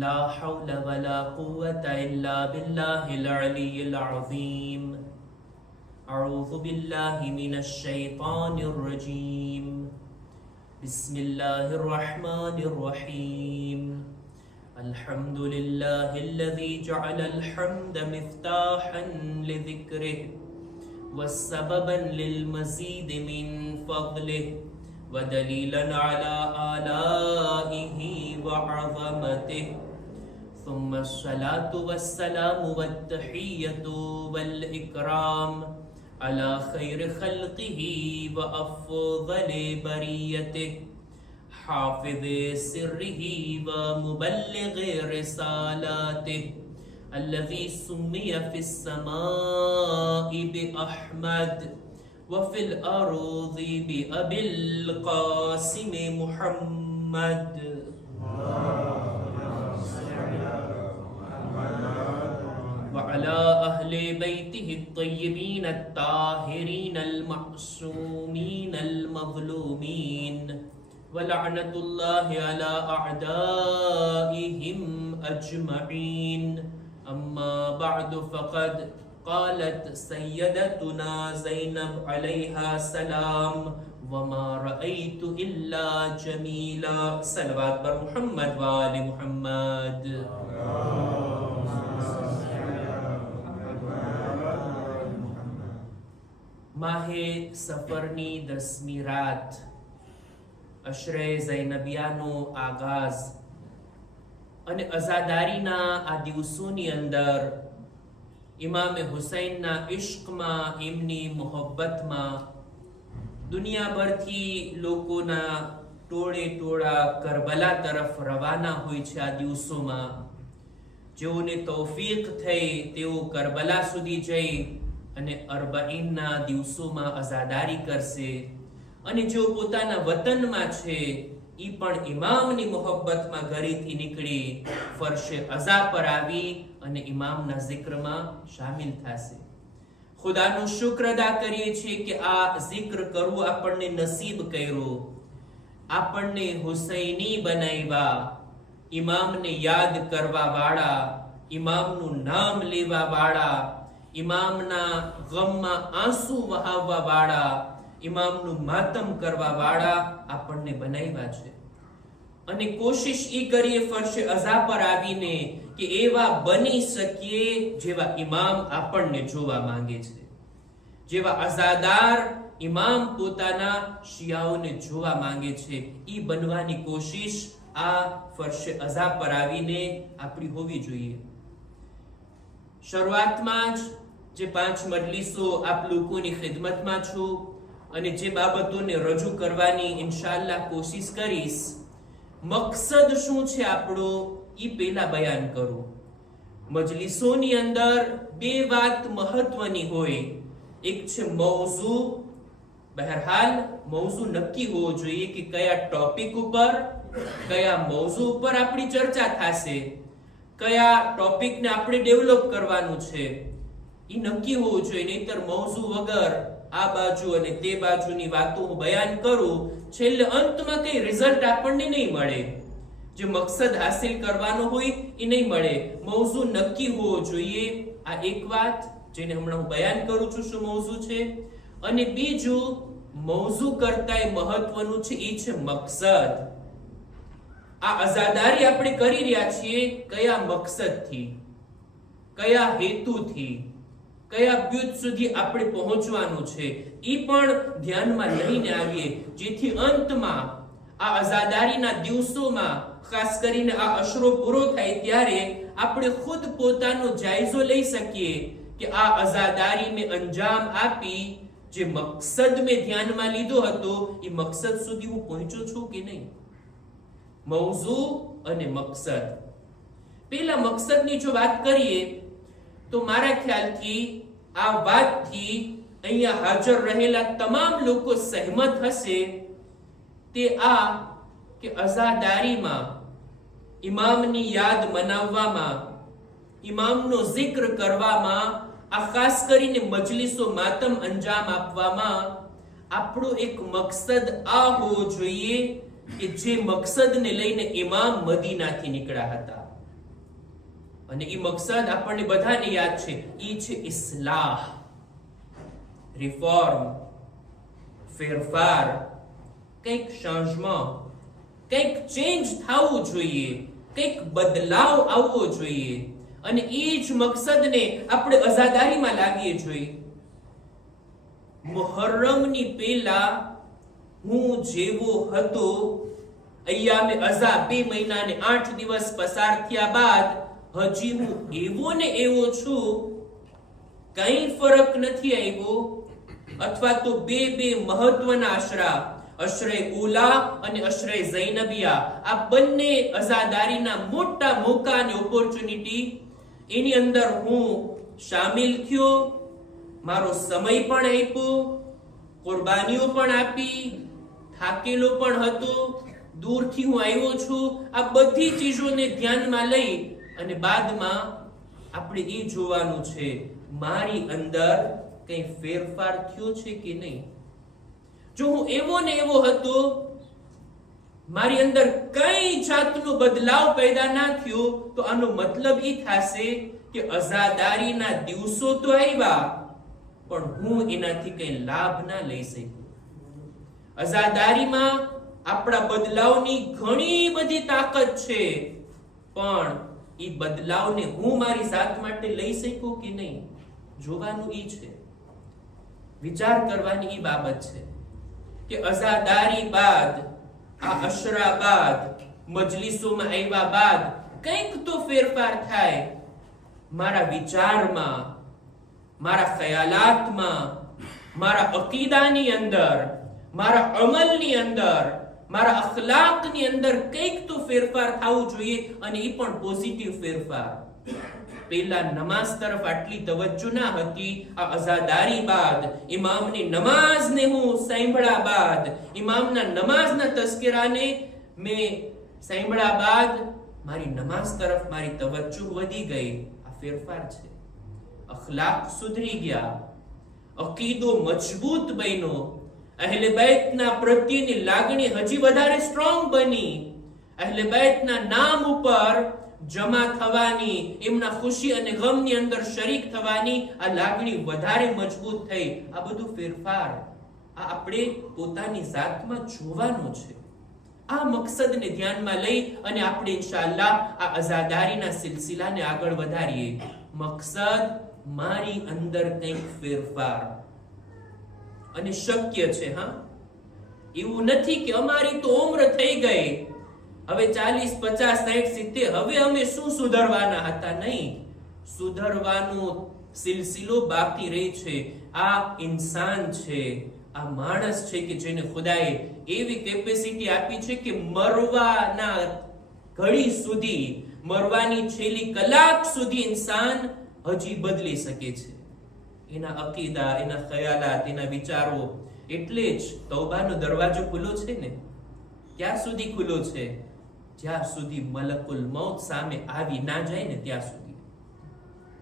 ला हौल वला कुव्वता इल्ला बिल्लाहिल अलिय्यिल अज़ीम। अऊज़ु बिल्लाहि मिनश शैतानिर रजीम। बिस्मिल्लाहिर रहमानिर रहीम। अल्हम्दुलिल्लाहिल्लज़ी जअलल हम्द मिफ्ताहन लिज़िक्रिहि वस्सबबन लिलमज़ीद मिन फ़ज़लिहि वदलीलन अला आलाइहि वअज़मतिहि। सुम्मस्सलातु वस्सलामु वत्तहिय्यतु वल इकराम अला खैरि खल्क़िहि व अफ़ज़लि बरियतिहि हाफ़िज़ि सिर्रिहि व मुबल्लिग़ि रिसालातिहि अल्लज़ी सुम्मिय फ़िस्समाइ बिअहमद व फ़िल अर्ज़ि बिअबिल क़ासिम मुहम्मद। वअला अहले बैतिहि अत्तय्यबीन अत्ताहिरीन अल-मअसूमीन अल-मज़लूमीन वलअनतुल्लाहि अला अअदाइहिम अजमईन। अम्मा बअद फ़क़द क़ालत सय्यदतुना ज़ैनब अलैहा सलाम वमा रअयतु इल्ला जमीला। सलवात बर मुहम्मद व आले मुहम्मद। माहे सफरनी 10મી રાત અશરે ઝૈનબિયાનો આગાઝ અને અઝાદારીના આ દિવસોની અંદર ઇમામે હુસૈનના ઇશ્કમાં, એમની મોહબ્બતમાં દુનિયાભરથી લોકોના ટોળે ટોળા કરબલા તરફ રવાના હોય છે। આ દિવસોમાં જેઓને તૌફીક થઈ તેઓ કરબલા સુધી જઈ અને અરબાઈનના દિવસોમાં અઝાદારી કરશે, અને જેઓ પોતાના વતનમાં છે ઈ પણ ઇમામની મોહબ્બતમાં ઘરેથી નીકળી ફરશે અઝા પર આવી અને ઇમામના zikરમાં શામિલ થશે। ખુદાનો શુક્ર અદા કરીએ છીએ કે આ zikr કરવું આપણને નસીબ કર્યો, આપણને હુસૈની બનાવ્યા, ઇમામને યાદ કરવા વાળા, ઇમામનું નામ લેવા વાળા, ઇમામના ગમમાં આંસુ વહાવવા વાળા, ઇમામનું માતમ કરવા વાળા આપણને બનાવ્યા છે। અને કોશિશ ઈ કરીએ ફરશે અઝા પર આવીને કે એવા બની શકીએ જેવા ઇમામ આપણને જોવા માંગે છે, જેવા અઝાદાર ઇમામ પોતાના શિયાઓને જોવા માંગે છે, ઈ બનવાની કોશિશ આ ફરશે અઝા પર આવીને આપણી હોવી જોઈએ। શરૂઆતમાં જ જે 5 મજલિસો આપ લોકોની ખિદમતમાં છું અને જે બાબતોને રજૂ કરવાની ઇન્શાઅલ્લાહ કોશિશ કરીશ, મકસદ શું છે આપણો ઈ પહેલા બયાન કરું। મજલિસોની અંદર 2 વાત મહત્વની હોય, એક છે મૌઝુ। બહરહાલ મૌઝુ નક્કી હોવો જોઈએ કે કયા ટોપિક ઉપર, કયા મૌઝુ ઉપર આપણી ચર્ચા થશે, કયા ટોપિકને આપણે ડેવલપ કરવાનું છે ઈ નક્કી હોવું જોઈએ। નહીતર મૌઝુ વગર આ બાજુ અને તે બાજુની વાતો હું બયાન કરું, છેલ્લે અંતમાં કઈ રિઝલ્ટ આપણને નહીં મળે, જે મકસદ હાસિલ કરવાનો હોય એ નહીં મળે। મૌઝુ નક્કી હોવો જોઈએ, આ એક વાત જેને હમણાં હું બયાન કરું છું શું મૌઝુ છે। અને બીજું મૌઝુ કરતાંય મહત્વનું છે એ છે મકસદ। આ અઝાદારી આપણે કરી રહ્યા છીએ કયા મકસદથી, કયા હેતુથી, કયા બ્યુત સુધી આપણે પહોંચવાનું છે ઈ પણ ધ્યાનમાં લઈને આવીએ, જેથી અંતમાં આ અઝાદારીના દિવસોમાં, ખાસ કરીને આ અશરો પૂરો થાય ત્યારે આપણે ખુદ પોતાનો જાયજો લઈ શકીએ કે આ અઝાદારીને અંજામ આપી જે મકસદ મેં ધ્યાનમાં લીધો હતો એ મકસદ સુધી હું પહોંચ્યો છું કે નહીં। મૌઝુ અને મકસદ। પહેલા મકસદની જો વાત કરીએ તો મારા ખ્યાલથી આ વાતથી અહીંયા હાજર રહેલા તમામ લોકો સહેમત હશે તે આ કે અઝાદારીમાં, ઇમામની યાદ મનાવવામાં, ઇમામનો zikr કરવામાં, આ ખાસ કરીને મજલિસો માતમ અંજામ આપવામાં આપણો એક મકસદ આ હોવો જોઈએ કે જે મકસદને લઈને ઇમામ મદીનાથી નીકળ્યા હતા, અને એ મકસદ આપણને બધાને યાદ છે, એ છે ઇસ્લાહ, રિફોર્મ, ફેરફાર, કંઈક ચેન્જમાં, કંઈક ચેન્જ થવું જોઈએ, કંઈક બદલાવ આવવો જોઈએ. અને એ જ મકસદને આપણે અઝાદારીમાં લાવીએ જોઈએ. મુહર્રમની પહેલા હું જેવો હતો, અય્યામે અઝા 2 મહિના ને 8 દિવસ પસાર થયા બાદ હજી હું એવો ને એવો છું, કઈ ફરક નથી આવ્યો. અથવા તો બે મહત્વના અશરા, અશરે ઉલા અને અશરે ઝૈનબિયા, આ બંને અઝાદારીના મોટા મોકા અને ઓપોર્ચ્યુનિટી, એની અંદર હું શામિલ થયો. મારો સમય પણ આપ્યો, કુરબાનીઓ પણ આપી, થાકેલો પણ હતો, દૂરથી હું આવ્યો છું. આ બધી ચીજોને ધ્યાનમાં લઈ અને બાદમાં આપણે એ જોવાનું છે, મારી અંદર કઈ ફેરફાર થયો છે કે નહીં. જો હું એવો ને એવો હતો, મારી અંદર કઈ જાતનો બદલાવ પેદા ના થયો, તો આનો મતલબ એ થશે કે અઝાદારીના દિવસો તો આવ્યા, પણ હું એનાથી કઈ લાભ ના લઈ શક્યો. અઝાદારીમાં આપણા બદલાવની ઘણી બધી તાકાત છે, પણ એ બદલાવને હું મારી જાત માટે લઈ શક્યો કે નહીં, જોવાનું ઈ છે, વિચાર કરવાની ઈ બાબત છે કે અઝાદારી બાદ, આ અશરા બાદ, મજલિસોમાં આવ્યા બાદ કંઈક તો ફેરફાર થાય મારા વિચારમાં, મારા ખ્યાલાતમાં, મારા અકીદાની અંદર, મારા અમલની અંદર, મારા અખલાકની અંદર કંઈક તો ફેરફાર થવું જોઈએ, અને એ પણ પોઝિટિવ ફેરફાર. પહેલા નમાઝ તરફ આટલી તવજ્જો ના હતી, આ અઝાદારી બાદ, ઇમામની નમાઝને હું સાંભળ્યા બાદ, ઇમામના નમાઝના તસ્કીરાને મેં સાંભળ્યા બાદ મારી નમાઝ તરફ મારી તવજ્જો વધી ગઈ. આ ફેરફાર છે. અખલાક સુધરી ગયા, અકીદો મજબૂત બન્યો, અહેલે બેતના પ્રત્યેની લાગણી હજી વધારે સ્ટ્રોંગ બની, અહેલે બેતના નામ ઉપર જમા થવાની, એમના ખુશી અને ગમની અંદર શરીક થવાની આ લાગણી વધારે મજબૂત થઈ. આ બધું ફેરફાર આ આપણે પોતાની જાતમાં જોવાનું છે. આ મકસદને ધ્યાનમાં લઈ અને આપણે ઇન્શાઅલ્લાહ આ અઝાદારીના સિલસિલાને આગળ વધારીએ. મકસદ મારી અંદર કંઈક ફેરફાર, અને શક્ય છે. હા, એવું નથી કે અમારી તો ઉંમર થઈ ગઈ, હવે 40, 50, 60, 70, હવે અમે શું સુધરવાના હતા. નહીં, સુધરવાનો સિલસિલો બાકી રહી છે. આ ઇન્સાન છે, આ માણસ છે કે જેને ખુદાએ એવી કેપેસિટી આપી છે કે મરવાના ઘડી સુધી, મરવાની છેલ્લી કલાક સુધી ઇન્સાન હજી બદલી શકે છે. એના અકીદા, એના ખ્યાલાત, એના વિચારો. એટલે જ તૌબાનો દરવાજો ખુલ્લો છે ને. ક્યાં સુધી ખુલ્લો છે? જ્યાં સુધી મલકુલ મૌત સામે આવી ના જાય ને ત્યાં સુધી.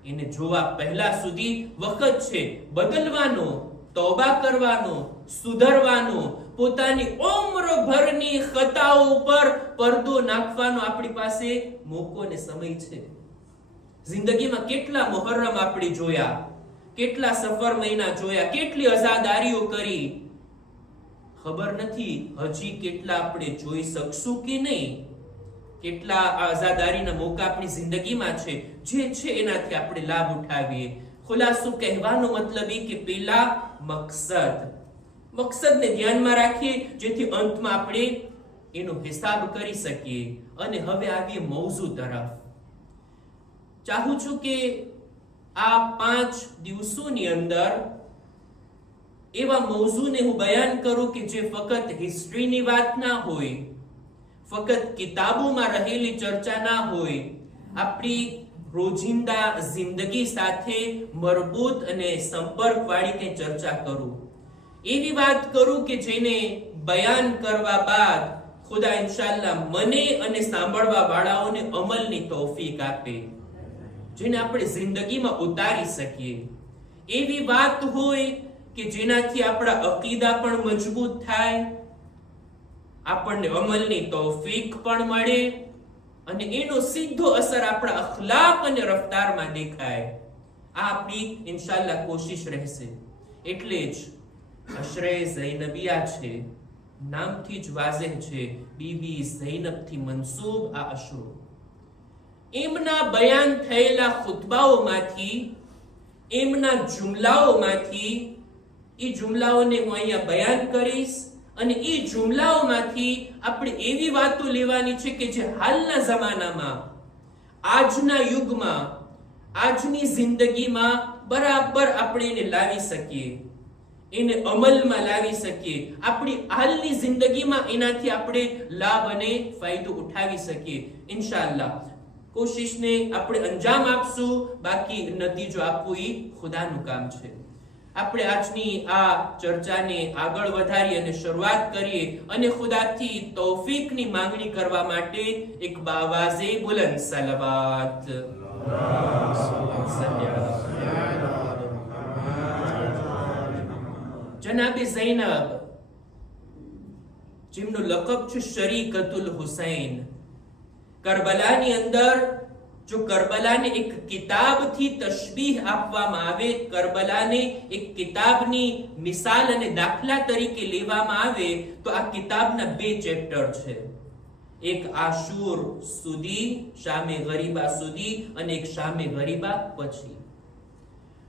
એને જોવા પહેલા સુધી વખત છે બદલવાનો, તૌબા કરવાનો, સુધરવાનો, પોતાની ઉમ્રભરની ખતાઓ ઉપર પડદો નાખવાનો આપણી પાસે મોકો અને સમય છે. જિંદગીમાં કેટલા મુહર્રમ આપણે જોયા, કેટલા સફર મહિના જોયા, કેટલી અઝાદારીઓ કરી, ખબર નથી હજી કેટલા આપણે જોઈ શકશું કે નહીં. કેટલા આઝાદારીના મોકા આપણી જિંદગીમાં છે, જે છે એનાથી આપણે લાભ ઉઠાવીએ. ખુલાસો કહેવાનો મતલબ એ કે પેલા મકસદને ધ્યાનમાં રાખીએ, જેથી અંતમાં આપણે એનો હિસાબ કરી શકીએ. અને હવે આવીએ મૌઝુ તરફ. ચાહું છું કે આ 5 દિવસોની અંદર એવા મૌઝુને હું બયાન કરું કે જે ફક્ત હિસ્ટ્રીની વાત ના હોય, ફક્ત કિતાબોમાં રહેલી ચર્ચા ના હોય, આપણી રોજિંદા જિંદગી સાથે મરબૂત અને સંપર્કવાળી કંઈ ચર્ચા કરું. એવી વાત કરું કે જેને બયાન કરવા બાદ ખુદા ઇન્શાઅલ્લાહ મને અને સાંભળવા વાળાઓને અમલની તૌફીક આપે, જેને આપણે જિંદગીમાં ઉતારી શકીએ. એવી વાત હોય કે જેનાથી આપણા અકીદા પણ મજબૂત થાય, આપણને અમલની તૌફીક પણ મળે, અને એનો સીધો અસર આપણા અખલાક અને રફતારમાં દેખાય. આ આપણી ઇન્શાલ્લાહ કોશિશ રહેશે. એટલે જ અશરે ઝૈનબિયા છે, નામથી જ વાઝેહ છે, બીબી ઝૈનબ થી મનસૂબ આ અશરો. એમના બયાન થયેલા ખુતબાઓમાંથી, એમના જુમલાઓમાંથી, એ જુમલાઓને હું અહીંયા બયાન કરીશ અને એ જુમલાઓમાંથી આપણે એવી વાતો લેવાની છે કે જે હાલના જમાનામાં, આજના યુગમાં, આજની જિંદગીમાં બરાબર આપણે એને લાવી શકીએ, એને અમલમાં લાવી શકીએ, આપણી હાલની જિંદગીમાં એનાથી આપણે લાભ અને ફાયદો ઉઠાવી શકીએ. ઇન્શાઅલ્લાહ કોશિશને આપણે અંજામ આપશું, બાકી નતીજો આપવું એ ખુદાનું કામ છે. આપણે આજની આ ચર્ચાને આગળ વધારી અને શરૂઆત કરીએ અને ખુદાથી તૌફીકની માંગણી કરવા માટે એક બાવાઝે બુલંદ સલવાત. જનાબે ઝૈનબ, જેમનું લકબ છે શરીકતુલ હુસૈન, કરબલાની અંદર જો કરબલાને એક કિતાબથી તશબીહ આપવામાં આવે, કરબલાને એક કિતાબની મિસાલ અને દાખલા તરીકે લેવામાં આવે, તો આ કિતાબના 2 ચેપ્ટર છે. એક આશુર સુધી, શામે ગરીબા સુધી, અને એક શામે ગરીબા પછી.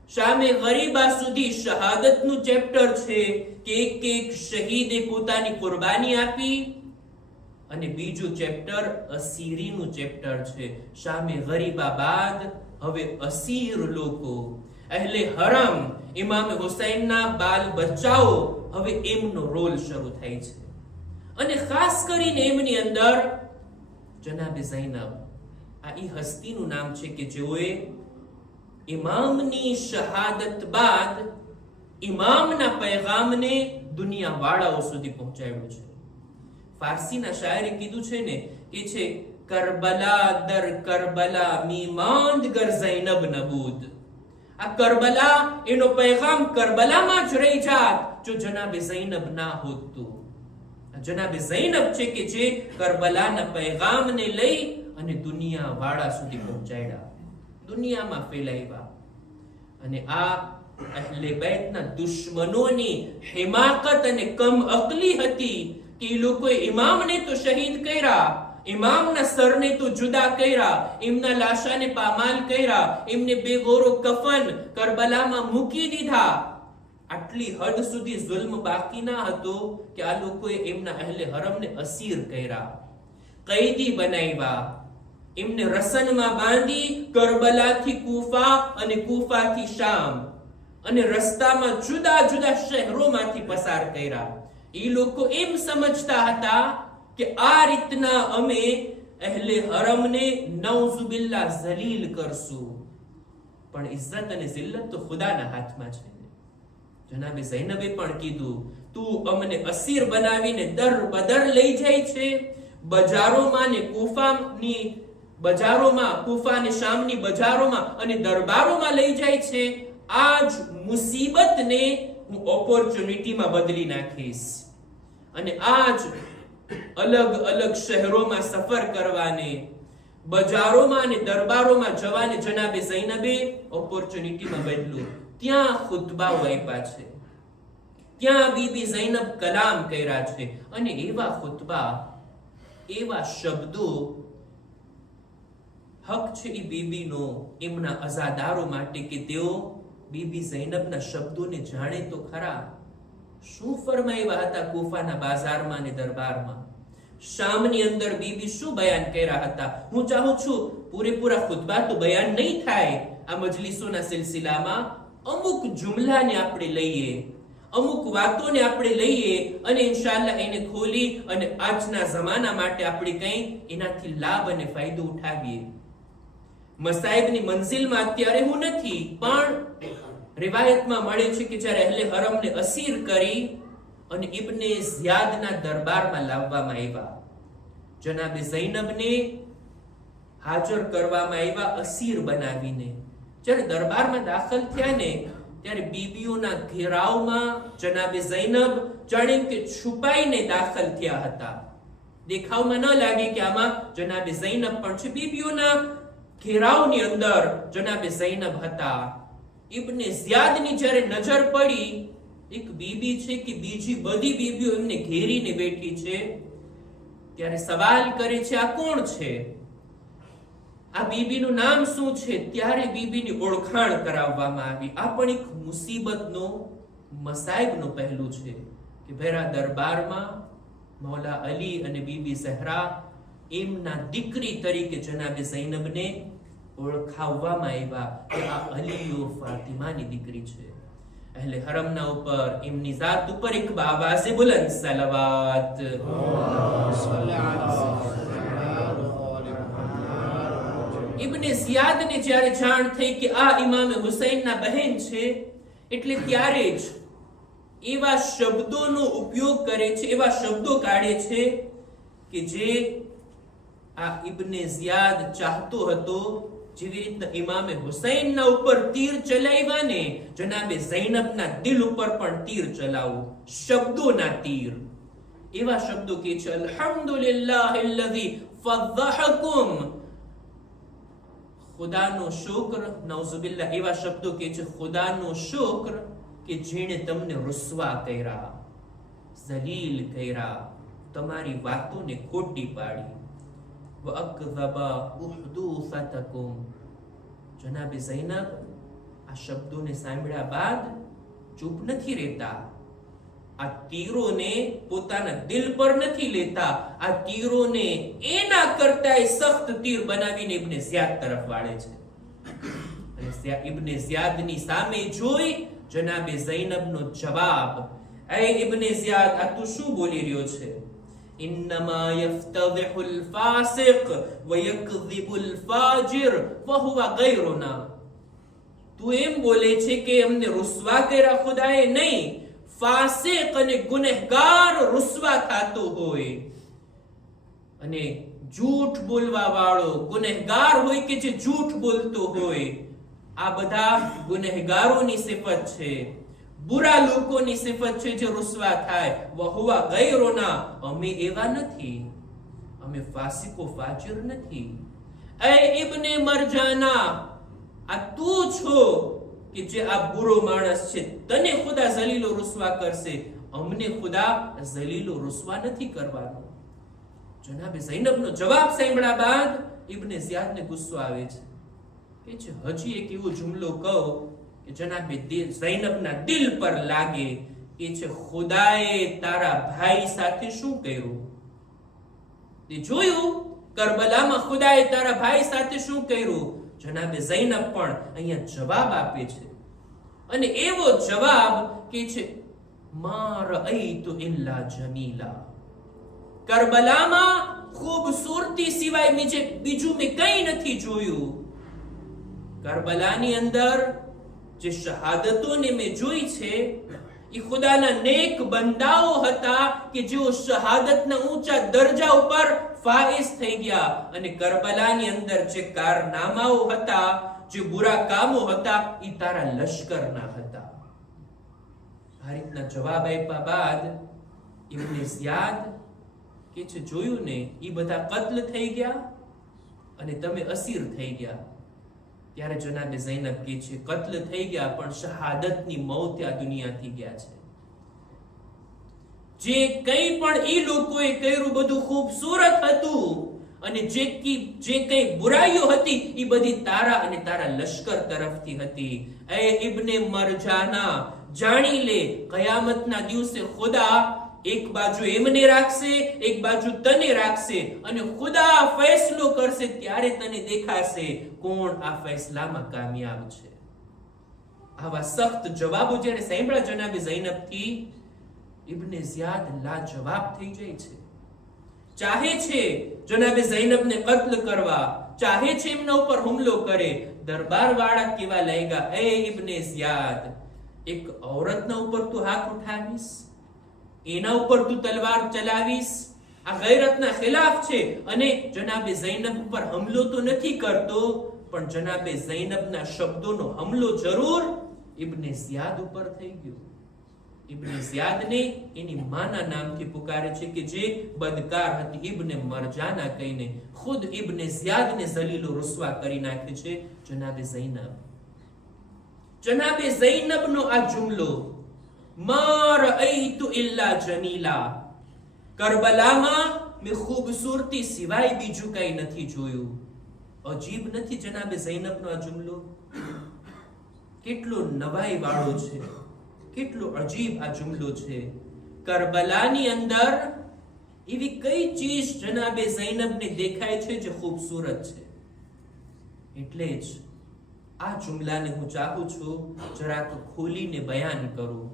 શામે ગરીબા સુધી શહાદતનું ચેપ્ટર છે કે એક શહીદે પોતાની કુરબાની આપી, અને બીજું ચેપ્ટર અસીરીનું ચેપ્ટર છે. શામે ગરીબા બાદ હવે અસીર લોકો, અહેલે હરમ, ઇમામ હુસૈનના બાલ બચ્ચાઓ, હવે એમનો રોલ શરૂ થાય છે. અને ખાસ કરીને એમની અંદર જનાબે ઝૈનબ, આ ઈ હસ્તીનું નામ છે કે જેઓએ ઇમામની શહાદત બાદ ઇમામના પૈગામને દુનિયાવાળાઓ સુધી પહોંચાડ્યું છે. ફારસીના શાયરે કીધું છે ને, કે છે કરબલા દર કરબલા મી માંદ ગર ઝૈનબ નબૂદ. આ કરબલા, એનો પૈગામ કરબલામાં જ રહી જાત જો જનાબે ઝૈનબ ના હોત તો. જનાબે ઝૈનબ છે કે જે કરબલાના પૈગામને લઈ અને દુનિયાવાળા સુધી પહોંચાડ્યા, દુનિયામાં ફેલાવ્યા. અને આ અહલે બેતના દુશ્મનોની હિમાકત અને કમ અકલી હતી કે એ લોકોએ ઇમામને તો શહીદ કર્યા, ઇમામના સરને તો જુદા કર્યા, એમના લાશાને પામાલ કર્યા, એમને બેગોરો કફન કરબલામાં મૂકી દીધા. આટલી હદ સુધી જુલ્મ બાકી ના હતો કે આ લોકોએ એમના અહલે હરમને અસીર કર્યા, કૈદી બનાવ્યા, એમને રસનમાં બાંધી કરબલાથી કૂફા અને કૂફાથી શામ અને રસ્તામાં જુદા જુદા શહેરોમાંથી પસાર કર્યા. એ લોકો એમ સમજતા હતા કે આ રીતના અમે અહેલે હરમને નૌઝુબિલ્લાહ ઝલીલ કરશું. પણ ઇઝ્ઝત અને જિલ્લત તો ખુદાના હાથમાં છે. જનાબે ઝૈનબે પણ કીધું, તું અમને અસીર બનાવીને દર બદર લઈ જાય છે, બજારોમાં ને કૂફાની બજારોમાં, કૂફા અને શામની બજારોમાં અને દરબારોમાં લઈ જાય છે. આ જ મુસીબતને હું ઓપોર્ચ્યુનિટીમાં બદલી નાખીશ. અને આજ અલગ અલગ શહેરોમાં સફર કરવાને, બજારોમાં અને દરબારોમાં જવાને જનાબે ઝૈનબે ઓપોર્ચ્યુનિટીમાં બદલું. ત્યાં ખુતબાઓ આપ્યા છે, ત્યાં બીબી ઝૈનબ કલામ કર્યા છે. અને એવા ખુતબા, એવા શબ્દો, હક છે એ બીબીનો એમના અઝાદારો માટે કે તેઓ બીબી ઝૈનબના શબ્દોને જાણે તો ખરા. શું ફરમાવ્યા હતા કૂફાના બાજારમાં અને દરબારમાં, શામની અંદર બીબી શું બયાન કર્યા હતા. હું ચાહું છું પૂરેપૂરા ખુતબા તો બયાન નહીં થાય આ મજલિસોના સિલસિલામાં, અમુક જુમલાને આપણે લઈએ, અમુક વાતોને આપણે લઈએ અને ઇન્શાઅલ્લાહ એને ખોલી અને આજના જમાના માટે આપણે કંઈ એનાથી લાભ અને ફાયદો ઉઠાવીએ. મસાઈબની મંઝિલમાં અત્યારે હું નથી, પણ રિવાયતમાં મળે છે કે જ્યારે અહેલે હરમને અસીર કરી અને ઇબ્ને ઝિયાદના દરબારમાં લાવવામાં આવ્યા, જનાબે ઝૈનબને હાજર કરવામાં આવ્યા અસીર બનાવીને. જ્યારે દરબારમાં દાખલ થયા ને, ત્યારે બીબીઓના ઘેરાવમાં જનાબે ઝૈનબ જાણે કે છુપાઈને દાખલ થયા હતા. દેખાવમાં ન લાગે કે આમાં જનાબે ઝૈનબ પણ છે. બીબીઓના ઘેરાવની અંદર જનાબે ઝૈનબ હતા. ઇબ્ને ઝિયાદની જ્યારે નજર પડી, એક બીબી છે કે બીજી બધી બીબીઓ એમને ઘેરીને બેઠી છે, ત્યારે સવાલ કરે છે આ કોણ છે, આ બીબીનું નામ શું છે? ત્યારે બીબીની ઓળખાણ કરાવવામાં આવી. આ પણ એક મુસીબતનો મસાઈબનો પહેલું છે કે ભેરા દરબારમાં મૌલા અલી અને બીબી ઝહરા એમના દીકરી તરીકે જનાબે ઝૈનબને ઓળખાવવામાં આવ્યા કે આ અલીઓ ફાતિમાની દીકરી છે. અહેલે હરમના ઉપર એમની જાત ઉપર એક આવાઝે બુલંદ સલાવત. ઇબ્ને ઝિયાદને જ્યારે જાણ થઈ કે આ ઇમામ હુસૈનના બહેન છે, એટલે ત્યારે જ એવા શબ્દોનો ઉપયોગ કરે છે, એવા શબ્દો કાઢે છે કે જે આ ઇબ્ને ઝિયાદ ચાહતો હતો. જેવી રીતના ઇમામે હુસૈનના ઉપર તીર ચલાવ્યા ને, જનાબે ઝૈનબના દિલ ઉપર પણ તીર ચલાવો, શબ્દોના તીર. એવા શબ્દો કે છે અલ્હમ્દુલિલ્લાહિલ્લઝી ફદ્દહકુમ, ખુદાનો શુક્ર, નૌઝુબિલ્લાહ, એવા શબ્દો કે છે ખુદાનો શુક્ર કે જેણે તમને રુસવા કર્યા, ઝલીલ કર્યા, તમારી વાતોને ખોટી પાડી. વઅકઝબા ઉહદુસતકુમ, જનાબે ઝૈનબ આ શબ્દોને સાંભળ્યા બાદ ચૂપ નથી રહેતા. આ તીરોને પોતાના દિલ પર નથી લેતા, આ તીરોને એના કરતાય સખ્ત તીર બનાવીને ઇબ્ને ઝિયાદ તરફ વાળે છે. અને ઇબ્ને ઝિયાદની સામે જોઈ જનાબે ઝૈનબનો જવાબ, એ ઇબ્ને ઝિયાદ આ તું શું બોલી રહ્યો છે? ઇન્નમા યફ્તદિહુલ ફાસિક વ યકઝિબુલ ફાજિર ફહુવા ગૈરુના. તું એમ બોલે છે કે અમને રુસવા કર્યા ખુદાએ? નહીં, ફાસિક અને ગુનેહગાર રુસવા થતો હોય, અને જૂઠ બોલવા વાળો ગુનેહગાર હોય કે જે જૂઠ બોલતો હોય, આ બધા ગુનેહગારોની સિફત છે, બુરા લોકોની સિફત છે જે રુસવા થાય. વહુવા ગૈરોના, અમે એવા નથી, અમે ફાસિકો ફાજિર નથી. એ ઇબ્ને મરજાના, આ તું છો કે જે આ બુરો માણસ છે, તને ખુદા ઝલીલો રુસવા કરશે, અમને ખુદા ઝલીલો રુસવા નથી કરવાનો. જનાબે ઝૈનબનો જવાબ સાંભળ્યા બાદ ઇબ્ને ઝિયાદને ગુસ્સો આવે છે. કે છે હજી એક એવો જુમલો કહો કે જનાબે ઝૈનબના દિલ પર લાગે. કે છે ખુદાએ તારા ભાઈ સાથે શું કર્યું? તે જોયું કરબલામાં ખુદાએ તારા ભાઈ સાથે શું કર્યું? જનાબે ઝૈનબ પણ અહીંયા જવાબ આપે છે, અને એવો જવાબ કે છે મા રઅઈતુ ઇલ્લા જમીલા. કરબલામાં ખૂબસૂરતી સિવાય બીજું મેં કંઈ નથી જોયું. કરબલાની અંદર જે શહાદતોને મેં જોઈ છે એ ખુદાના નેક બંદાઓ હતા કે જેઓ શહાદતના ઊંચા દરજા ઉપર ફાઇઝ થઈ ગયા, અને કરબલાની અંદર જે કારનામાઓ હતા, જે બુરા કામો હતા, એ તારા લશ્કરના હતા. આ રીતના જવાબ આપ્યા બાદ ઇબ્ને ઝિયાદ કે છે જોયું ને, એ બધા કત્લ થઈ ગયા અને તમે અસીર થઈ ગયા. ત્યારે જનાબે ઝૈનબ કે છે કત્લ થઈ ગયા પણ શહાદતની મૌત આ દુનિયાથી ગયા છે. જે કંઈ પણ એ લોકોએ કર્યું બધું ખૂબસૂરત હતું, અને જે કંઈ બુરાઈઓ હતી એ બધી તારા અને તારા લશ્કર તરફથી હતી. એ ઇબ્ને મરજાના, જાણી લે કયામતના દિવસે ખુદા એક બાજુ એમને રાખશે, એક બાજુ તને રાખશે, અને ખુદા ફેસલો કરશે ત્યારે તને દેખાશે કોણ આ ફેસલામાં કામયાબ છે. આવા સખ્ત જવાબો જ્યારે સાંભળ્યા જનાબે ઝૈનબથી, ઇબ્ને ઝિયાદ લાજવાબ થઈ જાય છે. ચાહે છે જનાબે ઝૈનબને કત્લ કરવા, ચાહે છે એમના ઉપર હુમલો કરે. દરબાર વાળા કેવા લાગ્યા, એ ઇબ્ને ઝિયાદ, એક ઔરતના ઉપર તું હાથ ઉઠાવીશ, એના ઉપર તું તલવાર ચલાવીશ, આ ગૈરતના ખિલાફ છે. અને જનાબે ઝૈનબ ઉપર હુમલો તો નથી કરતો, પણ જનાબે ઝૈનબના શબ્દોનો હુમલો જરૂર ઇબ્ને ઝિયાદ ઉપર થઈ ગયો. ઇબ્ને ઝિયાદને એની માના નામથી પુકારે છે કે જે બદકાર હતી, ઇબ્ને મરજાના કહીને ખુદ ઇબ્ને ઝિયાદને ઝલીલો રુસ્વા કરી નાખે છે જનાબે ઝૈનબ. જનાબે ઝૈનબનો આ જુમલો, મા રઅયતુ ઇલ્લા જમીલા, કરબલામાં મેં ખૂબસૂરતી સિવાય બીજું કઈ નથી જોયું. અજીબ નથી જનાબે ઝૈનબનો આ જુમલો? કેટલો નવાઈ વાળો છે, કેટલો અજીબ આ જુમલો છે. કરબલાની અંદર એવી કઈ ચીજ જનાબે ઝૈનબને દેખાય છે જે ખૂબસૂરત છે? એટલે જ આ જુમલાને હું ચાહું છું જરાક ખોલીને બયાન કરું.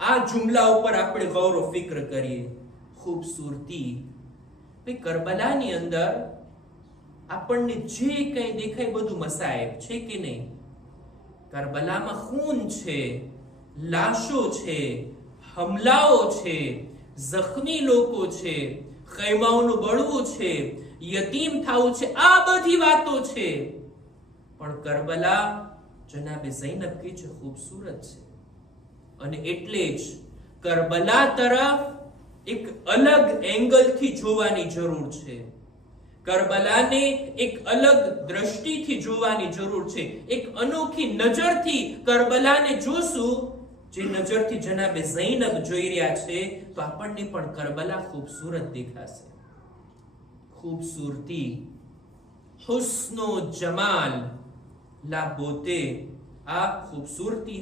આ જુમલા ઉપર આપણે ગૌર ફિક્ર કરીએ. ખૂબસૂરતી, ભાઈ કરબલાની અંદર આપણને જે કઈ દેખાય બધું મસાયબ છે કે નહીં? કરબલામાં ખૂન છે, લાશો છે, હમલાઓ છે, જખ્મી લોકો છે, ખૈમાઓનું બળવું છે, યતીમ થવું છે, આ બધી વાતો છે. પણ કરબલા જનાબે ઝૈનબ કહે છે ખૂબસૂરત છે. અને એટલે જ કરબલા તરફ એક અલગ એંગલથી જોવાની જરૂર છે. કરબલાને એક અલગ દ્રષ્ટિથી જોવાની જરૂર છે. એક અનોખી નજરથી કરબલાને જોશું, જે નજરથી જનાબે ઝૈનબ જોઈ રહ્યા છે, તો આપણને પણ કરબલા ખૂબસૂરત દેખાશે. ખૂબસૂરતી, હુસ્નો જમાલ, લા બોતે, આ ખૂબસૂરતી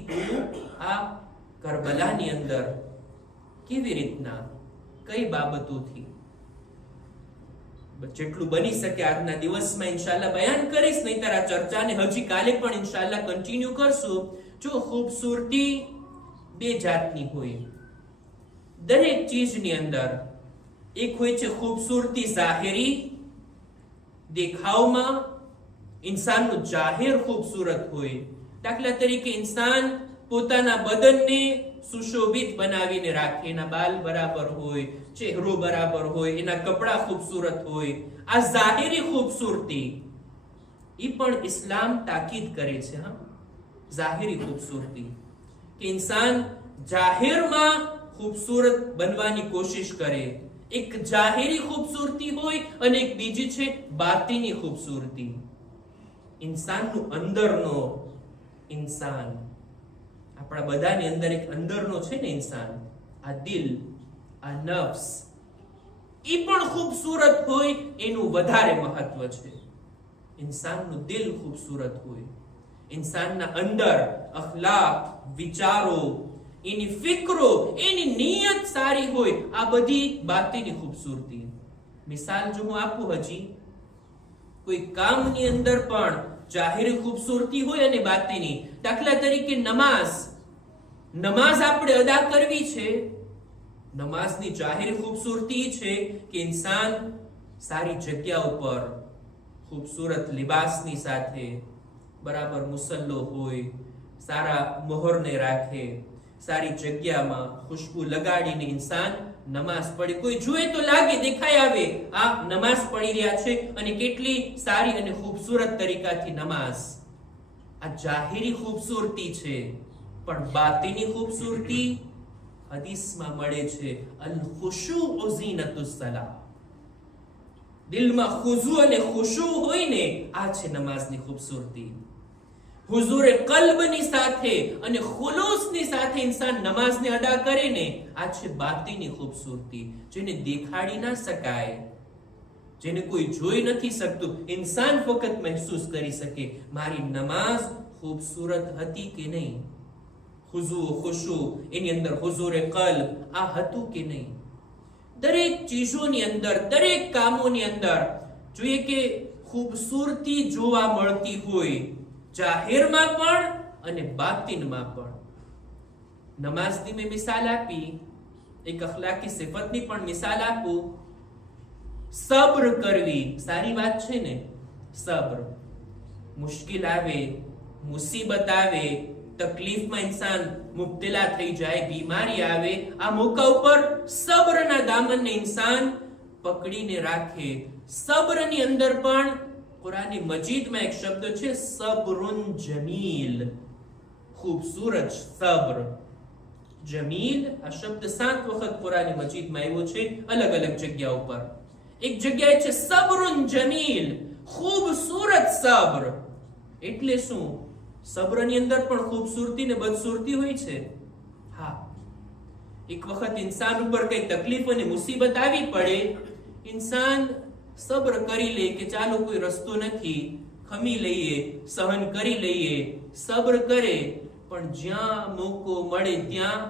આ કરબલાની અંદર કેવી રીતના, કઈ બાબતોથી, જેટલું બની શકે આજના દિવસમાં ઇન્શાલ્લાહ બયાન કરીશ, નહીંતર આ ચર્ચાને હજી કાલે પણ ઇન્શાલ્લાહ કન્ટિન્યુ કરશું. જો ખૂબસૂરતી બે જાતની હોય દરેક ચીજની અંદર. એક હોય છે ખૂબસૂરતી ઝાહિરી, દેખાવમાં ઇન્સાનનું જાહેર ખૂબસૂરત હોય. દાખલા તરીકે ઇન્સાન પોતાના બદનને સુશોભિત બનાવીને રાખે, એના બાલ બરાબર હોય, ચહેરો બરાબર હોય, એના કપડા ખૂબસૂરત હોય. આ ઝાહિરી ખૂબસૂરતી, એ પણ ઇસ્લામ તાકીદ કરે છે. ઝાહિરી ખૂબસૂરતી કે ઇન્સાન જાહેરમાં ખૂબસૂરત બનવાની કોશિશ કરે. એક જાહેરી ખૂબસૂરતી હોય અને એક બીજી છે બાતીની ખૂબસૂરતી. ઇન્સાનનું અંદરનો ઇન્સાન, આપણા બધાની અંદર એક અંદરનો છે ને ઇન્સાન, આ દિલ, આ નફ્સ, એ પણ ખૂબસૂરત હોય, એનું વધારે મહત્વ છે. ઇન્સાનનું દિલ ખૂબસૂરત હોય, ઇન્સાનના અંદર અખલાક, વિચારો, એની ફિકરો, એની નિયત સારી હોય, આ બધી બાતીની ખૂબસૂરતી. મિસાલ જો હું આપું, હજી કોઈ કામની અંદર પણ જાહેરી ખૂબસૂરતી હોય અને બાતીની. દાખલા તરીકે નમાઝ આપણે અદા કરવી છે, નમાઝની જાહેરી ખૂબસૂરતી છે કે ઇન્સાન સારી જગ્યા ઉપર ખૂબસૂરત લિબાસની સાથે બરાબર મુસલ્લો હોય, સારા મોહરને રાખે, સારી જગ્યામાં ખુશ્બુ લગાડીને ઇન્સાન નમાઝ પઢે. કોઈ જુએ તો લાગે, દેખાય આવે આ નમાઝ પઢી રહ્યા છે અને કેટલી સારી અને ખૂબસૂરત તરીકાથી નમાઝ. આ જાહેરી ખૂબસૂરતી છે. પણ બાતીની ખૂબસૂરતી હદીસમાં મળે છે, અલ ખુશૂ ઝીનતુસ સલાહ. દિલમાં ખુશૂ અને ખુશૂ હોય ને, આ છે નમાઝની ખૂબસૂરતી. હુઝુરે કલ્બની સાથે અને ખુલૂસની સાથે ઇન્સાન નમાઝને અદા કરે ને, આ છે બાતીની ખૂબસૂરતી, જેને દેખાડી ના શકાય, જેને કોઈ જોઈ નથી શકતું. ઇન્સાન ફક્ત મહેસૂસ કરી શકે મારી નમાઝ ખૂબસૂરત હતી કે નહીં. હુઝુ ખુશુ, એની અંદર હુઝુરે કલ્બ આ હતું કે નહીં. દરેક ચીજોની અંદર, દરેક કામોની અંદર જોઈએ કે ખૂબસૂરતી જોવા મળતી હોય, જાહેરમાં પણ અને બાતિનમાં પણ. નમાઝની મેં મિસાલ આપી, એક અખલાકી સિફતની પણ મિસાલ આપું. સબ્ર કરવી સારી વાત છે ને. સબ્ર, મુશ્કેલ આવે, મુસીબત આવે, તકલીફમાં ઇન્સાન મુબ્તલા થઈ જાય, બીમારી આવે, આ મોકા ઉપર સબ્રના દામનને ઇન્સાન પકડીને રાખે. સબ્રની અંદર પણ કુરાની મજીદમાં એક શબ્દ છે સબ્રુન જમીલ, ખૂબસૂરત સબ્ર. જમીલ આ શબ્દ 7 વખત કુરાન મજીદમાં આવ્યો છે અલગ અલગ જગ્યાઓ પર. એક જગ્યાએ છે સબરુન જમીલ, ખૂબસૂરત સબ્ર. એટલે શું? સબ્રની અંદર પણ ખૂબસૂરતી ને બદસૂરતી હોય છે. હા, એક વખત ઇન્સાન ઉપર કઈ તકલીફ અને મુસીબત આવી પડે, ઇન્સાન સબ્ર કરી લે કે ચાલો કોઈ રસ્તો નથી, ખમી લઈએ, સહન કરી લઈએ, સબ્ર કરે. પણ જ્યાં મોકો મળે ત્યાં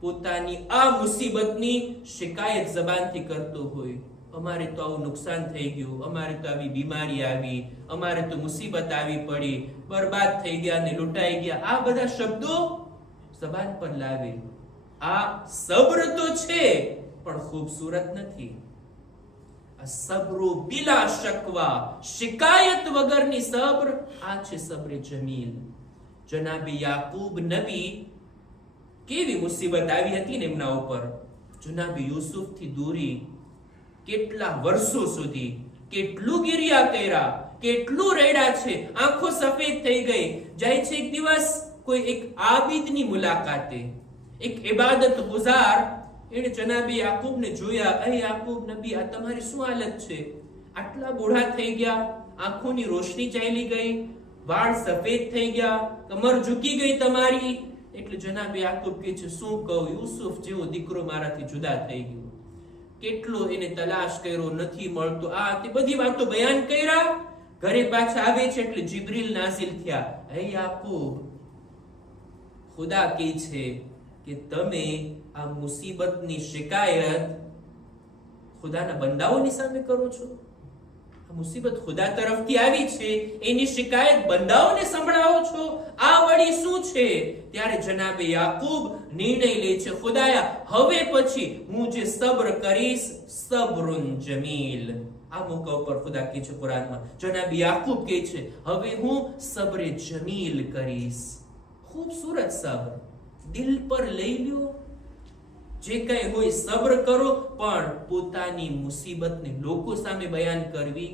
પોતાની આ મુસીબતની શિકાયત જબાનથી કરતો હોય. અમારે તો આવું નુકસાન થઈ ગયું, અમારે તો આવી બીમારી આવી, અમારે તો મુસીબત આવી પડી, બરબાદ થઈ ગયા ને લૂંટાઈ ગયા. આ બધા શબ્દો જબાન પર લાવે. આ સબ્ર તો છે પણ ખૂબસૂરત નથી. આ સબ્રો બિલા શકવા, શિકાયત વગરની સબ્ર, આ છે સબ્રે જમીલ. જનાબે યાકૂબ નબી કેવી મુસીબત આવી હતી ને એમના ઉપર. જનાબે યુસુફ થી દૂરી, કેટલા વર્ષો સુધી કેટલું ગિરિયા કર્યા, કેટલું રેડા છે, આંખો સફેદ થઈ ગઈ. જાય છે એક દિવસ કોઈ એક આબિદની મુલાકાતે, એક ઇબાદત ગુજાર, એને જનાબે યાકૂબને જોયા. અહે યાકૂબ નબી, આ તમારી શું હાલત છે? આટલા બુઢા થઈ ગયા, આંખોની રોશની ચાલી ગઈ, વાળ સફેદ થઈ ગયા, કમર ઝૂકી ગઈ તમારી. એટલે જનાબે યાકૂબ કહે છે, શું કહું, યુસુફ જેવો દીકરો મારાથી જુદા થઈ ગયો. કેટલો એને તલાશ કર્યો, નથી મળતો. આ તે બધી વાતો બયાન કર્યા. ઘરે પાછા આવે છે એટલે જિબ્રીલ નાઝિલ થયા. હે યાકૂબ, ખુદા કહે છે કે તમે આ મુસીબતની શિકાયત ખુદાના બંદાઓની સામે કરો છો. આ મુસીબત ખુદા તરફથી આવી છે, એની શિકાયત બંદાઓને સંભળાવો છો. આ વળી શું છે? ત્યારે જનાબે યાકૂબ નિર્ણય લે છે, ખુદાયા, હવે પછી હું જે સબ્ર કરીશ, સબ્રુન જમીલ. આ મોકા ઉપર ખુદા કહે છે કુરાનમાં, જનાબે યાકૂબ કહે છે, હવે હું સબ્રે જમીલ કરીશ. ખૂબસૂરત સબ્ર, દિલ પર લઈ લ્યો. જે કઈ હોય સબ્ર કરો, પણ પોતાની મુસીબતને લોકો સામે બયાન કરવી,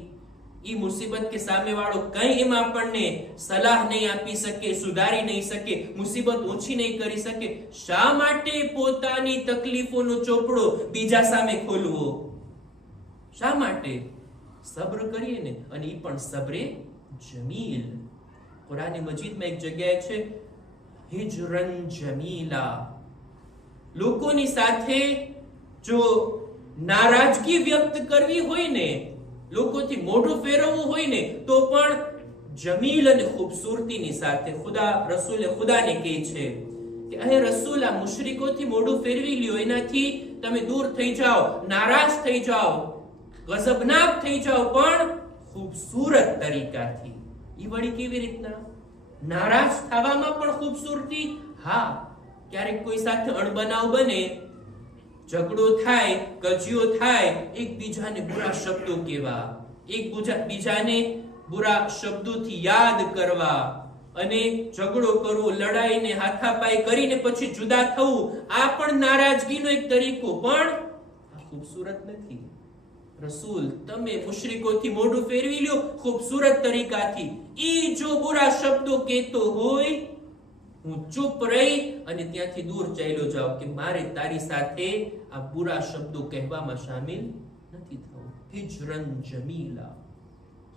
ઈ મુસીબત કે સામે વાળો કઈ એમ આપણને સલાહ નહીં આપી શકે, સુધારી નહીં શકે, મુસીબત ઓછી નહીં કરી શકે. શા માટે પોતાની તકલીફોનો ચોપડો બીજા સામે ખોલવો? શા માટે? સબ્ર કરીએ ને, અને ઈ પણ સબ્રે જમીલ. કુરાન મજીદમાં એક જગ્યાએ છે હિજરન જમીલા. લોકોની સાથે જો નારાજગી વ્યક્ત કરવી હોય ને, લોકોથી મોઢું ફેરવવું હોય ને, તો પણ જમીલ અને ખૂબસૂરતીની સાથે. ખુદા રસૂલે ખુદાને કહે છે કે અહે રસૂલ, આ મુશરિકોથી મોઢું ફેરવી લ્યો, એનાથી તમે દૂર થઈ જાઓ, નારાજ થઈ જાઓ, ગઝબનાક થઈ જાઓ, પણ ખૂબસૂરત તરીકાથી. ઈ વળી કેવી રીતના? નારાજ થવામાં પણ ખૂબસૂરતી. હા, ક્યારેક કોઈ સાથે અણબનાવ બને, ઝઘડો થાય, કજિયો થાય, એકબીજાને બુરા શબ્દો કહેવા, એકબીજાને બુરા શબ્દોથી યાદ કરવા, અને ઝઘડો કરવો, લડાઈને હાથાપાઈ કરીને પછી જુદા થવું, આ પણ નારાજગીનો એક તરીકો. પણ આ ખૂબસૂરત નથી. રસૂલ, તમે મુશરિકોથી મોઢું ફેરવી લ્યો ખૂબસૂરત તરીકાથી. ઈ જો બુરા શબ્દો કહેતો હોય, હું ચૂપ રહી અને ત્યાંથી દૂર ચાલ્યો જાઉં, કે મારે તારી સાથે આ બુરા શબ્દો કહેવામાં શામિલ નથી થવું. હિજરન જમીલા,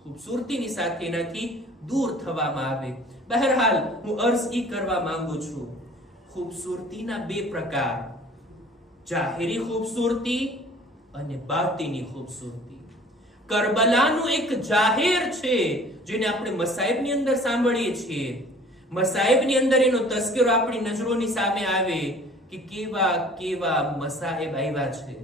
ખૂબસૂરતીની સાથે એનાથી દૂર થવામાં આવે. બહરહાલ, હું અર્ઝ ઈ કરવા માંગુ છું, ખૂબસૂરતીના બે પ્રકાર, જાહેરી ખૂબસૂરતી અને બાતિની ખૂબસૂરતી. કરબલાનું એક જાહેર છે, જેને આપણે મસાઈબની અંદર સાંભળીએ છીએ. મસાઈબની અંદર એનો તસ્કરો આપણી નજરોની સામે આવે કે કેવા કેવા મસાઈબ આવ્યા છે,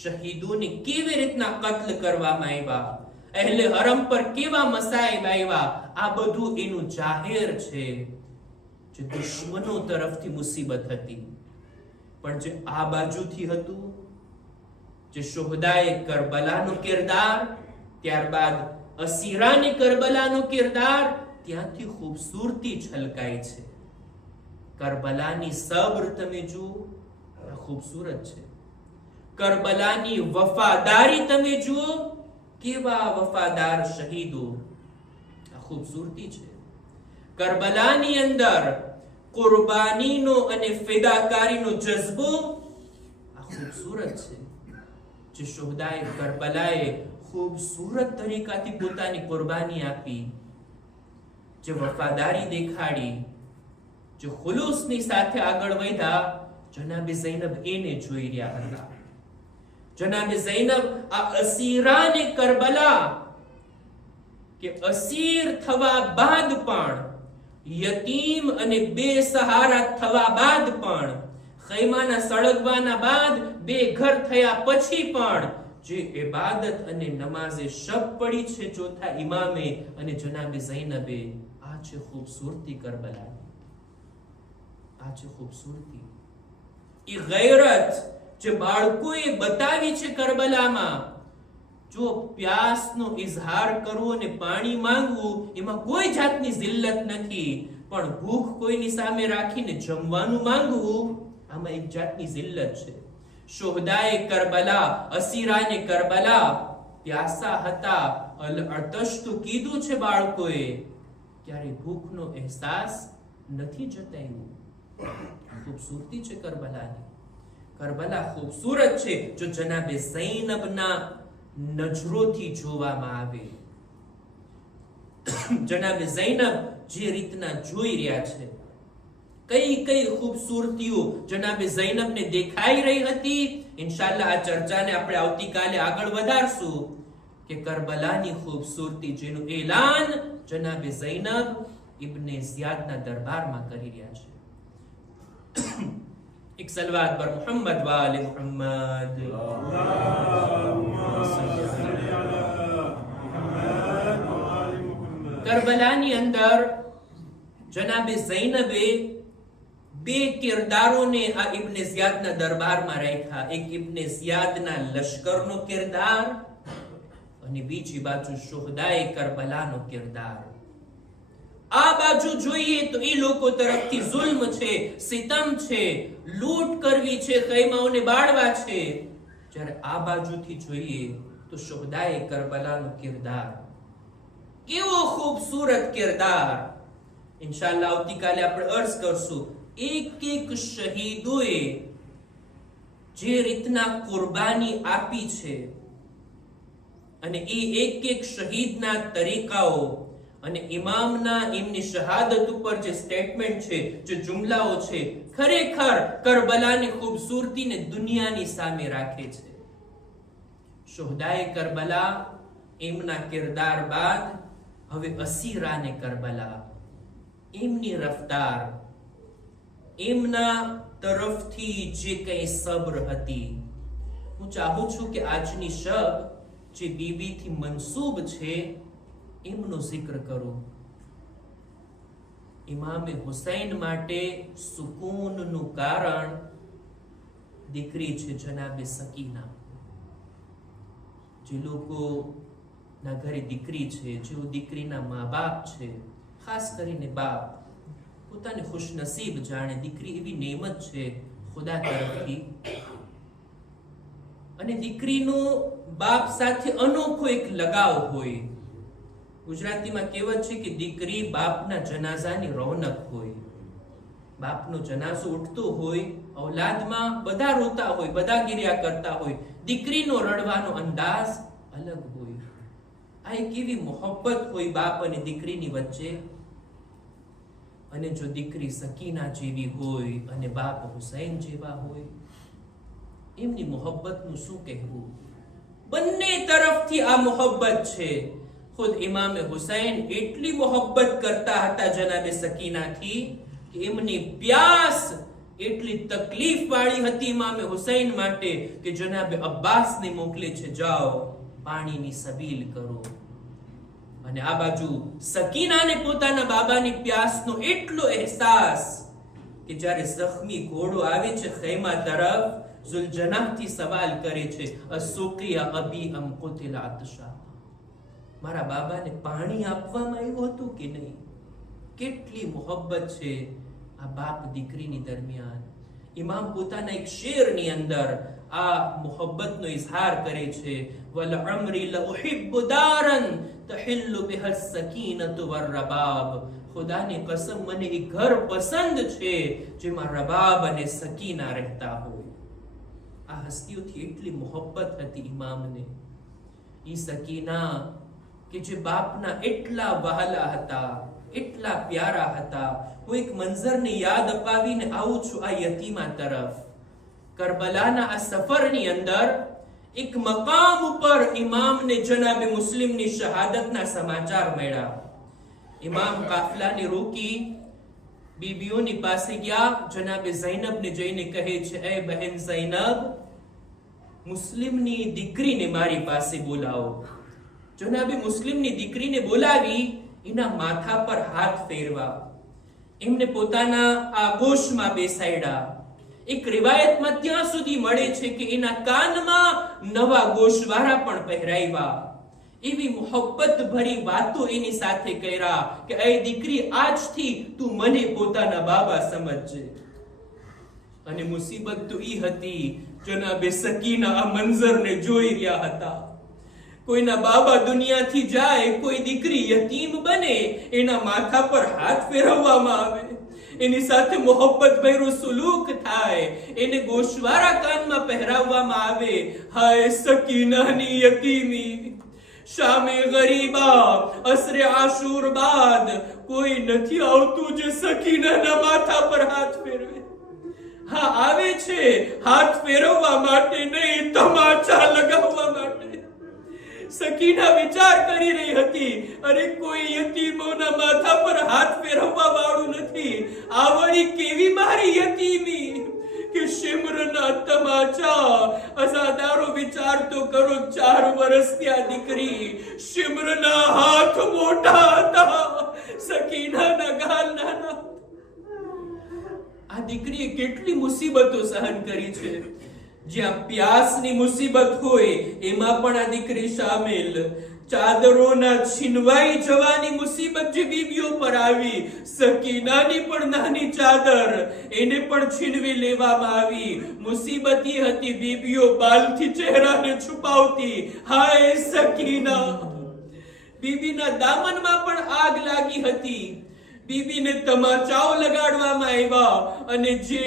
શહીદોને કેવી રીતના કત્લ કરવામાં આવ્યા, અહેલે હરમ પર કેવા મસાઈબ આવ્યા. આ બધું એનું જાહેર છે, જે દુશ્મનો તરફથી મુસીબત હતી. પણ જે આ બાજુથી હતું, જે શુહદાએ કરબલાનો કિરદાર, ત્યારબાદ અસીરાને કરબલાનો કિરદાર, ત્યાંથી ખૂબસૂરતી છલકાય છે. કરબલાની સબ્ર તમે જુઓ, ખૂબસૂરત છે. કરબલાની વફાદારી તમે જુઓ, કેવા વફાદાર શહીદો, આ ખૂબસૂરતી છે. કરબલાની અંદર કુરબાનીનો અને ફિદાકારીનો જજ્બો આ ખૂબસૂરત છે. જે શુહદાએ કરબલાએ ખૂબસૂરત તરીકાથી પોતાની કુરબાની આપી, જે વફાદારી દેખાડી, જે ખુલૂસની સાથે આગળ વધ્યા, જનાબે ઝૈનબ એને જોઈ રહ્યા હતા. જનાબે ઝૈનબ આ અસીરાને કરબલા કે અસીર થવા બાદ પણ, યતીમ અને બેસહારા થવા બાદ પણ, ખૈમાના સળગવાના બાદ બેઘર થયા પછી પણ જે ઇબાદત અને નમાઝે શબ પડી છે ચોથા ઇમામે અને જનાબે ઝૈનબે, આ છે ખૂબસૂરતી કરબલાની. આ છે ખૂબસૂરતી. એ ગૈરત જે બાળકોએ બતાવી છે કરબલામાં. જો પ્યાસનો ઇઝહાર કરવો અને પાણી માંગવું એમાં કોઈ જાતની જિલ્લત નથી, પણ ભૂખ કોઈની સામે રાખીને જમવાનું માંગવું આમાં એક જાતની જિલ્લત છે. શુહદાએ કરબલા, અસીરાને કરબલા પ્યાસા હતા, અતશ તો કીધું છે બાળકોએ, ક્યારે ભૂખનો અહેસાસ નથી જતાવ્યું. ખૂબસૂરતી છે કરબલાની. કરબલા ખૂબસૂરત છે જો જનાબે ઝૈનબના નજરોથી જોવામાં આવે. જનાબે ઝૈનબ જે રીતના જોઈ રહ્યા છે, કઈ કઈ ખૂબસૂરતીઓ જનાબે ઝૈનબને દેખાઈ રહી હતી, ઇન્શાઅલ્લાહ આ ચર્ચાને આપણે આવતીકાલે આગળ વધારશું કે કરબલાની ખૂબસૂરતી જેનું એલાન જનાબે ઝૈનબ ઇબ્ને ઝિયાદના દરબારમાં કરી રહ્યા છે. એક સલવાત પર મુહમ્મદ વાલે મુહમ્મદ. કરબલાની અંદર જનાબે ઝૈનબે બે કિરદારોને આ ઇબ્ને ઝિયાદના દરબારમાં રાખ્યા. એક ઇબ્ને ઝિયાદના લશ્કરનો કિરદાર અને બીજી બાજુ શુહદાએ કરબલાનો કિરદાર. આ બાજુ જોઈએ તો એ લોકો તરફથી જુલ્મ છે, સિતમ છે, લૂંટ કરવી છે, ખૈમાઓને બાળવા છે. જ્યારે આ બાજુથી જોઈએ તો શુહદાએ કરબલાનો કિરદાર, કેવો ખૂબસૂરત કિરદાર. ઇન્શાઅલ્લાહ આવતીકાલે આપણે અર્ઝ કરશું. એક એક શહીદોએ જે રીતના કુરબાની આપી છે અને એ એક એક શહીદના તરીકાઓ અને ઇમામના એમની શહાદત ઉપર જે સ્ટેટમેન્ટ છે, જે જુમલાઓ છે, ખરેખર કરબલાની ખૂબસૂરતીને દુનિયાની સામે રાખે છે. શુહદાએ કરબલા એમના કિરદાર બાદ હવે અસીરાને કરબલા, એમની રફતાર, એમના તરફથી જે કઈ સબ્ર હતી. હું ચાહું છું કે આજની શબ જે બીબીથી મનસૂબ છે એમનો જિક્ર કરો. ઇમામે હુસૈન માટે સુકૂનનું કારણ દીકરી છે જનાબે સકીના. જે લોકોના ઘરે દીકરી છે, જેઓ દીકરીના મા બાપ છે, ખાસ કરીને બાપ પોતાને ખુશનસીબ જાણે. દીકરી એવી નેમત છે ખુદા તરફથી, અને દીકરીનો બાપ સાથે અનોખો એક લગાવ હોય. ગુજરાતીમાં કહેવત છે કે દીકરી બાપના જનાઝાની રોનક હોય. બાપનો જનાઝો ઉઠતો હોય, ઔલાદમાં બધા રોતા હોય, બધા ગિર્યા કરતા હોય, દીકરીનો રડવાનો અંદાજ અલગ હોય. આ એક એવી મોહબ્બત હોય બાપ અને દીકરીની વચ્ચે. અને જો દીકરી સકીના જેવી હોય અને બાપ હુસૈન જેવા હોય, એમની મોહબ્બતનું શું કહેવું. બંને તરફથી આ મોહબ્બત છે. ખુદ ઇમામે હુસૈન એટલી મોહબ્બત કરતા હતા જનાબે સકીનાથી કે એમની પ્યાસ એટલી તકલીફ વાળી હતી ઇમામે હુસૈન માટે કે જનાબે અબ્બાસને મોકલે છે, જાઓ પાણીની સબીલ કરો. અને આ બાજુ સકીનાને પોતાના બાબાની પ્યાસનો એટલો અહેસાસ કે જ્યારે જખ્મી ઘોડો આવે છે ખૈમા તરફ, ઝુલજનાહથી સવાલ કરે છે, અસુકિયા અબી અમ કુતિલા અતશા. મારા બાબાને પાણી આપવામાં આવ્યું હતું કે નહીં. કેટલી મોહબ્બત છે આ બાપ દીકરીની દરમિયાન. ઇમામ પોતાના એક શેરની અંદર આ મોહબ્બતનો ઇઝહાર કરે છે. વલ ઉમરી લા ઉહિબ્બુ દારન તહિલ્લુ બિહા સકીનતુ વરબાબ. ખુદાની કસમ મને એ ઘર પસંદ છે જેમાં રબાબ અને સકીના રહેતા હોય. આ હસ્તીઓથી એટલી મોહબ્બત હતી ઇમામને. ઈ સકીના કે જે બાપના એટલા વહાલા હતા, એટલા પ્યારા હતા. હું એક મંઝરને યાદ અપાવીને આવું છું આ યતીમા તરફ. કરબલાના આ સફરની અંદર એક મકામ ઉપર ઇમામને જનાબે મુસ્લિમની શહાદતના સમાચાર મળ્યા. ઇમામ કાફલાને રોકી બીબીઓની પાસે ગયા. જનાબે ઝૈનબને જઈને કહે છે, એ બહેન ઝૈનબ, મુસ્લિમની દીકરીને મારી પાસે બોલાવો. જનાબે મુસ્લિમની દીકરીને બોલાવી એના માથા પર હાથ ફેરવા, એમને પોતાના આગોશમાં બેસાડ્યા. એક રિવાયતમાં ત્યાં સુધી મળે છે કે એના કાનમાં નવા ગોશવારા પણ પહેરાવ્યા. એવી મોહબ્બત ભરી વાતો એની સાથે કર્યા કે એ દીકરી, આજથી તું મને પોતાના બાબા સમજજે. અને મુસીબત તો ઈ હતી, જનાબે સકીના આ મંઝરને જોઈ રહ્યા હતા. કોઈના બાબા દુનિયાથી જાય, કોઈ દીકરી યતીમ બને, એના માથા પર હાથ ફેરવવામાં આવે, એની સાથે મોહબ્બત ભર્યું સુલૂક થાય, એને ગોશવારા કાનમાં પહેરાવવામાં આવે. હાય સકીનાની યતીમી, શામે ગરીબા, અસરે આશુર બાદ કોઈ નથી આવતું જે સકીનાના માથા પર હાથ ફેરવે. હા, આવે છે હાથ ફેરવવા માટે નહીં, તમાચા લગાવવા માટે. સકીના વિચાર કરી રહી હતી, અરે કોઈ યતીમોના માથા પર હાથ ફેરવવા વાળું નથી. આ વળી કેવી મારી યતીમી કે શિમ્રના તમાચા. અઝાદારો વિચાર તો કરો, 4 વર્ષની આ દીકરી, શિમ્રના હાથ મોટા હતા, સકીનાના ગાલ નાના. આ દીકરીએ કેટલી મુસીબતો સહન કરી છે. જ્યાં પ્યાસની મુસીબત હોય એમાં પણ આ દીકરી સામેલ. ચાદરોના છીનવાઈ જવાની મુસીબત જે બીબીઓ પર આવી, સકીનાની પણ નાની ચાદર એને પણ છીનવી લેવામાં આવી. મુસીબત એ હતી, બીબીઓ બાલથી ચહેરાને છુપાવતી. હાય સકીના. બીબીના દામનમાં પણ આગ લાગી હતી. બીબીને તમાચાઓ લગાડવામાં આવ્યા અને જે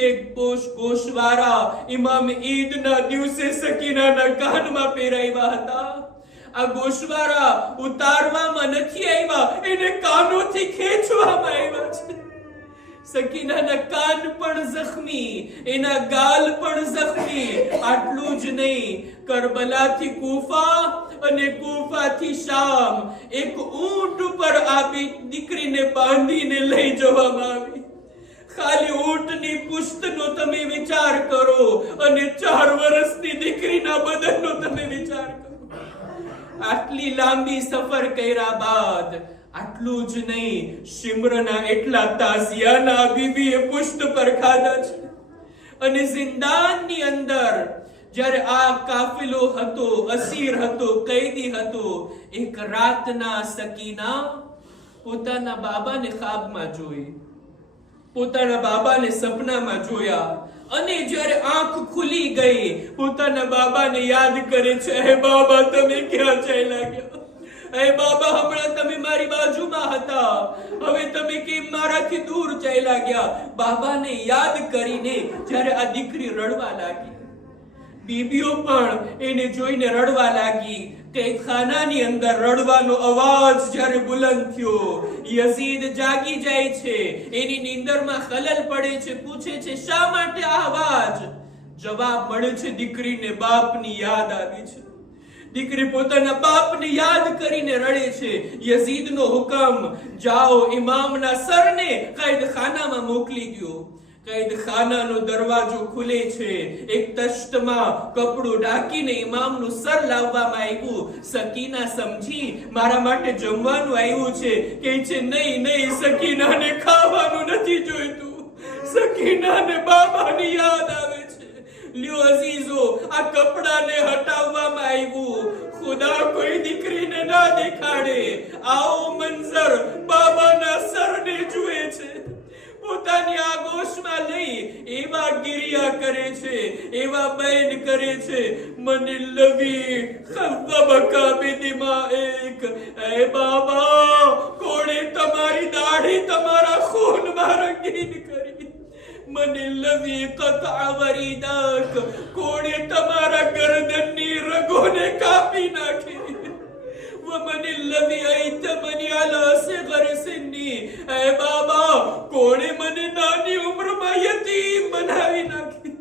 ગોશવારા ઇમામ ઈદના દિવસે સકીનાના કાનમાં પહેરાવ્યા હતા, આ ગોશવારા ઉતારવામાં નથી આવ્યા, એને કાનોથી ખેંચવામાં આવ્યા છે. સકીનાના કાન પણ જખમી, એના ગાલ પણ જખમી. આટલું જ નહીં, કરબલાથી કૂફા અને કૂફાથી શામ એક ઊંટ ઉપર આ દીકરીને બાંધીને લઈ જવામાં આવી. ખાલી ઊંટની પુષ્ટનો તમે વિચાર કરો અને 4 વર્ષની દીકરીના બદનનો તમે વિચાર કરો. આટલી લાંબી સફર કર્યા બાદ આટલું જ નહીં, શિમ્રના એટલા તાઝિયાના બીબીએ પુષ્ટ પર ખાધા છે. અને જિંદાનની અંદર જ્યારે આ કાફિલો હતો, અસીર હતો, કૈદી હતો, એક રાતના સકીના પોતાના બાબાને ખ્વાબમાં જોઈ, પોતાના બાબાને સપનામાં જોયા. અને જ્યારે આંખ ખુલી ગઈ, પોતાના બાબાને યાદ કરે છે, હે બાબા તમે ક્યાં ચાલ્યા ગયા? હે બાબા, હમણાં તમે મારી બાજુમાં હતા, હવે તમે કેમ મારાથી દૂર ચાલ્યા ગયા? બાબાને યાદ કરીને જ્યારે આ દીકરી રડવા લાગી, બીબીઓ પણ એને જોઈને રડવા લાગી. કૈદખાનાની અંદર રડવાનો અવાજ જ્યારે બુલંદ થયો, યઝીદ જાગી જાય છે, એની નીંદરમાં ખલલ પડે છે, પૂછે છે શા માટે આ અવાજ? જવાબ મળે છે, દીકરીને બાપની યાદ આવી છે. દીકરી પોતાના બાપને યાદ કરીને રડે છે. યઝીદનો હુકમ, જાઓ ઇમામના સરને કૈદખાનામાં મોકલી દો. કૈદખાનાનો દરવાજો ખુલે છે. એક તશ્તમાં કપડું ઢાંકીને ઇમામનું સર લાવવામાં આવ્યું. સકીના સમજી મારા માટે જમવાનું આવ્યું છે. કહે છે નહીં નહીં, સકીનાને ખાવાનું નથી જોઈતું, સકીનાને બાબાની યાદ આવે છે. લ્યો અઝીઝો, આ કપડાને હટાવવામાં આવ્યું. ખુદા કોઈ દીકરીને ના દેખાડે. આવો મંઝર બાબાના સરને જુએ છે. પોતાની આગોશમાં લઈ એવા ગિરિયા કરે છે, એવા બૈન કરે છે, મને લવી ખવબકા બેદીમાં એક. એ બાબા, કોણે તમારી દાઢ દાઢી તમારા ખૂનમાં રંગીન કરી. મને લવી કતઅ વરીદક, કોણે તમારા ગરદનની રગોને કાપી નાખી. ومن الذي أيتمني على صغر سني, ऐ बाबा કોણે મને નાની ઉંમરમાં યતીમ બનાવી નાખી.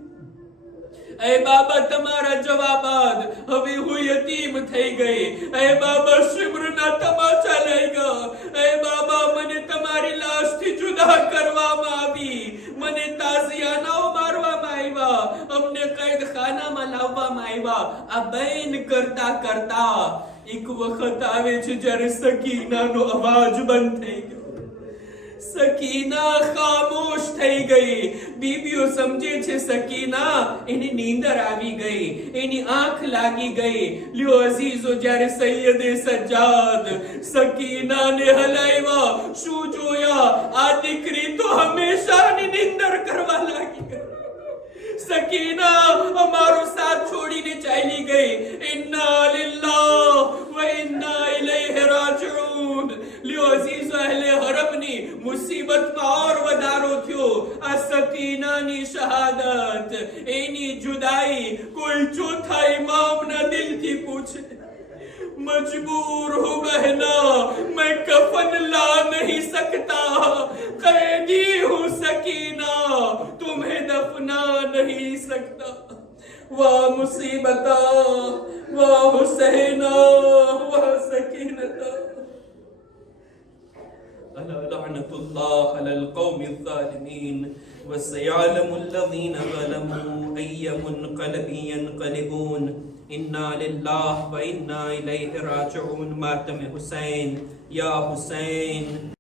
ऐ बाबा તમારા જવાબાદ હવે હું યતીમ થઈ ગઈ. ऐ बाबा શિબ્રના તમાચા લઈ ગયો. ऐ बाबा મને તમારી લાશથી જુદા કરવામાં આવી, મને તાઝિયાનાઓ મારવામાં આવ્યા, અમને કૈદખાનામાં લાવવામાં આવ્યા. આ બૈન કરતા કરતા એક વખત આવે છે જ્યારે સકીનાનો અવાજ બંધ થઈ ગયો. સકીના ખામોશ થઈ ગઈ. બીબીઓ સમજે છે સકીના એની નીંદર આવી ગઈ, એની આંખ લાગી ગઈ. લ્યો અઝીઝો, જ્યારે સૈયદે સજ્જાદ સકીનાને હલાવ્યા, શું જોયા? આ દીકરી તો હંમેશાની નીંદર કરવા લાગી ગઈ. સકીના અમારો સાથ છોડીને ચાલી ગઈ. ઇન્ના લિલ્લાહ વ ઇન્ના ઇલૈહિ રાજિઉન. લ્યો અઝીઝો, અહલે હરમની મુસીબતમાં ઓર વધારો થયો. આ સકીનાની શહાદત, એની જુદાઈ કોઈ ચોથા ઇમામના દિલથી પૂછે. मजबूर हो बहना, मैं कफन ला नहीं सकता, कैदी हूँ सकीना, तुम्हें दफना नहीं सकता. वाह मुसीबता, वाह हुसैना, वाह सकीनता. अला लअनतुल्लाह अलल कौमिज़ ज़ालिमीन वसयअलमुल लज़ीना ज़लमू अय्य मुनक़लबिन यनक़लिबून. इन्ना लिल्लाह व इन्ना इलैहि राजिऊन. मातम हुसैन, या हुसैन